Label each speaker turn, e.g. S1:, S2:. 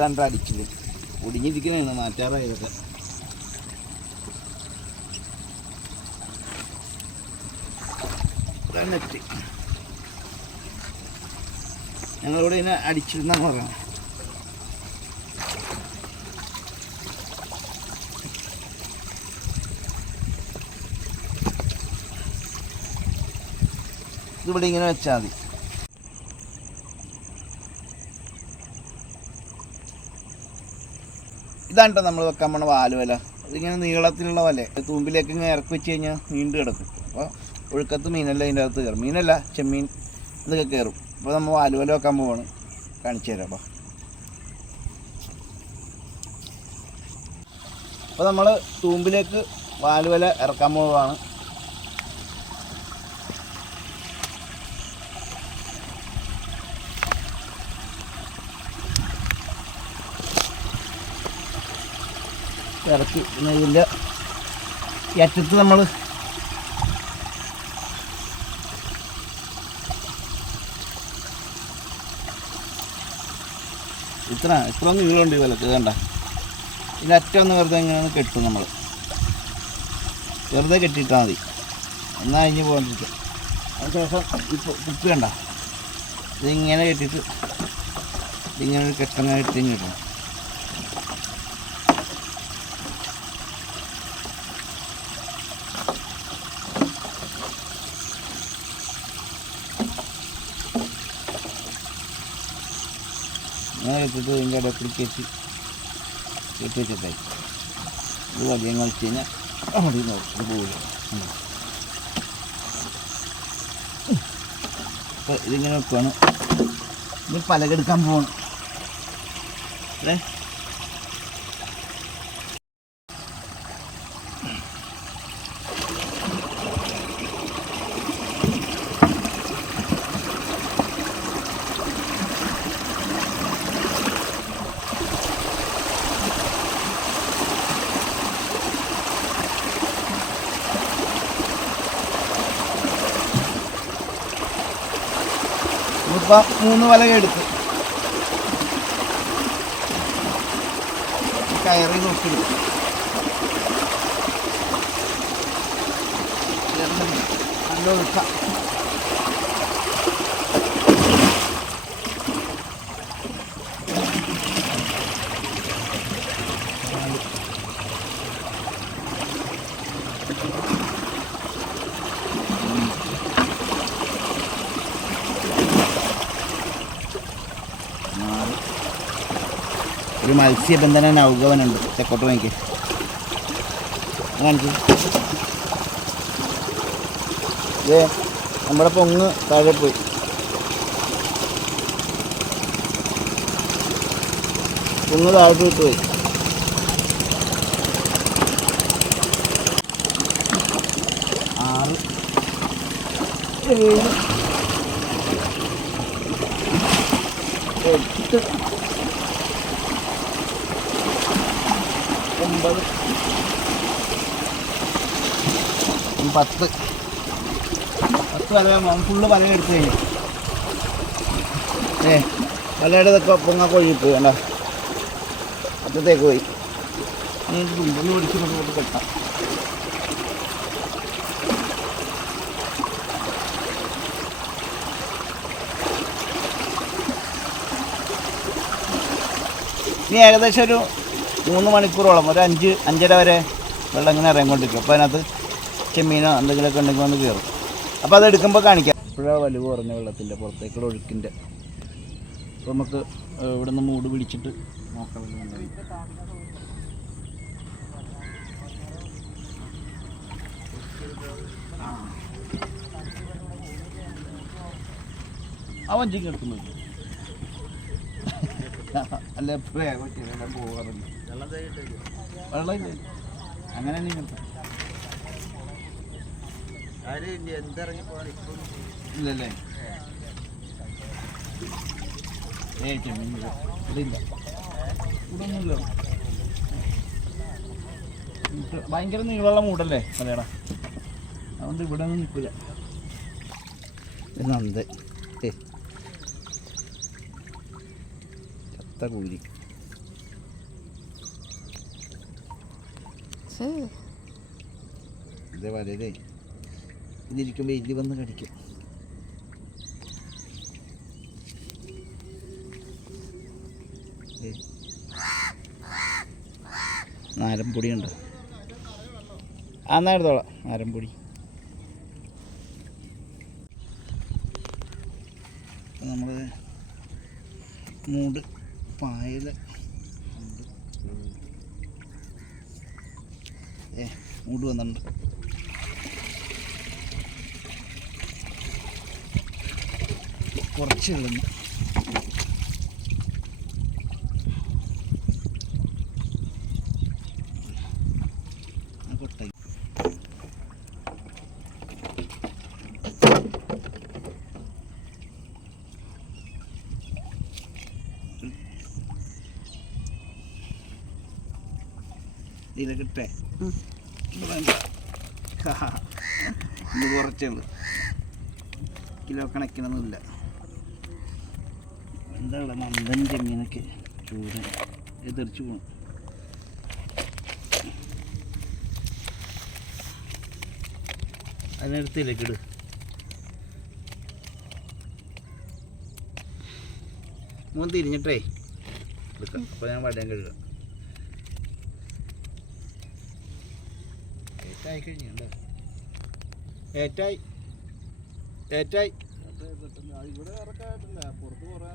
S1: ഇതാണ്ട് അടിച്ചത്. ഒടിഞ്ഞിരിക്കുന്നതാണ് മാറ്റാറായതൊക്കെ. നെറ്റ് ഞങ്ങളിവിടെ ഇതിനെ അടിച്ചിരുന്നാന്ന് പറയാം. ഇതിവിടെ ഇങ്ങനെ വെച്ചാൽ മതി. ഇതാണ് നമ്മൾ വെക്കാൻ പോണ വാലുവല ഇതിങ്ങനെ നീളത്തിലുള്ള വല തൂമ്പിലേക്ക് ഇങ്ങനെ ഇറക്കി വെച്ച് കഴിഞ്ഞാൽ നീണ്ടു കിടക്കും. അപ്പോൾ ഒഴുക്കത്ത് മീനല്ല അതിന്റെ അകത്ത് കയറും. മീനല്ല ചെമ്മീൻ ഇതൊക്കെ കയറും. അപ്പോൾ നമ്മൾ വാലുവല വെക്കാൻ പോവാണ്. കാണിച്ചു തരാം അപ്പോൾ അപ്പോൾ നമ്മൾ തൂമ്പിലേക്ക് വാലുവല ഇറക്കാൻ പോവുകയാണ് ഇറക്കി പിന്നെ ഇതിന്റെ അറ്റത്ത് നമ്മൾ ഇത്ര ഇത്ര നീളമുണ്ട് ഈ വിലക്ക് കണ്ട? ഇതിന്റെ അറ്റം ഒന്ന് വെറുതെ ഇങ്ങനെ കെട്ടും നമ്മൾ വെറുതെ കെട്ടിയിട്ടാൽ മതി. എന്നാൽ അതിന് പോകാണ്ടിരിക്കും. അതിനുശേഷം ഇപ്പോൾ കുപ്പി കണ്ട? ഇതിങ്ങനെ കെട്ടിയിട്ട് ഇതിങ്ങനെ ഒരു കെട്ടങ്ങനെ കെട്ടി കിട്ടണം അങ്ങനെ ഇട്ടിട്ട് ഇതിന്റെ ഇടയിൽ കയറ്റി കയറ്റി വെച്ചിട്ടായി. ഇത് വലിയ കളിച്ച് കഴിഞ്ഞാൽ അവിടെ നോക്കി പോകില്ല അപ്പോൾ ഇതിങ്ങനെ വെക്കുകയാണ് ഇത് പലകെടുക്കാൻ പോകണം അല്ലേ? ഇപ്പം മൂന്ന് വലക എടുത്തു. കയറി നോക്കി നല്ല ഒഴുക്ക ആറ്. ഒരു മത്സ്യബന്ധന നൗകവനുണ്ട് തെക്കോട്ട് നോക്കി. കാണിച്ചു നമ്മുടെ പൊങ്ങ് താഴെ പോയി. പൊങ്ങ് താഴെ പോയി. ആറ്. ഏഴ്. എട്ട് ഒമ്പത്. പത്ത്. പത്ത് വല ഫുള്ള് വല എടുത്തു കഴിഞ്ഞു. ഏ വലയുടെ ഇതൊക്കെ പൊങ്ങ കൊഴി പോയി കണ്ട. അറ്റത്തേക്ക് പോയി. പിടിച്ച് കൊണ്ട് കെട്ടാം ഇനി ഏകദേശം ഒരു മൂന്ന് മണിക്കൂറോളം ഒരു അഞ്ച് അഞ്ചര വരെ വെള്ളം ഇങ്ങനെ ഇറങ്ങിക്കൊണ്ടിരിക്കും. അപ്പോൾ അതിനകത്ത് ചെമ്മീനോ എന്തെങ്കിലുമൊക്കെ ഉണ്ടെങ്കിൽ വന്ന് കയറും. അപ്പോൾ അത് എടുക്കുമ്പോൾ കാണിക്കാം. ഇപ്പോഴാണ് വലിവ് കുറഞ്ഞ വെള്ളത്തിന്റെ പുറത്തേക്കുള്ള ഒഴുക്കിന്റെ അപ്പോൾ നമുക്ക് ഇവിടെ നിന്ന് മൂട് പിടിച്ചിട്ട് നോക്കാം അവൻ എടുക്കുന്നത് അല്ല എപ്പോഴേ പറ്റില്ല പോകാറുണ്ട് വെള്ളം അങ്ങനെ ഇല്ലല്ലേ? ഭയങ്കര നീളമുള്ള മൂടല്ലേ അതേടാ അതുകൊണ്ട് ഇവിടെ നിൽക്കില്ല. നന്ദ. കറുത്ത
S2: കൂരി
S1: ഇത് വലതേ ഇതിരിക്കുമ്പോൾ ഇല്ലി വന്ന് കടിക്കും നാരംപൊടി ഉണ്ടോ ആ എന്നാൽ നാരംപൊടി നമ്മൾ മൂട് പായൽ ഏ മൂട് വന്നിട്ടുണ്ട്. കുറച്ച് കളഞ്ഞു ആ കൊട്ടായി ഇതിലൊക്കെ ഇട്ടേ. ഇത് വേണ്ട. ഇത് കുറച്ചേ ഉള്ളൂ കിലോ കണക്കിനൊന്നുമില്ല. എന്താ ഉള്ളത്? നന്ദൻ ചെമ്മീനൊക്കെ ചൂട്. ഇത് തെറിച്ച് പോകണം അതിനടുത്തിലേക്ക് ഇട്. മൂന്ന് തിരിഞ്ഞിട്ടേ. എടുക്കാം. അപ്പോൾ ഞാൻ വടയം കഴുകാം. ഏറ്റായി കഴിഞ്ഞുണ്ട് ഏറ്റായി ഏറ്റായി
S3: ഇവിടെ ഇറക്കായിട്ടില്ല പുറത്ത് കുറേ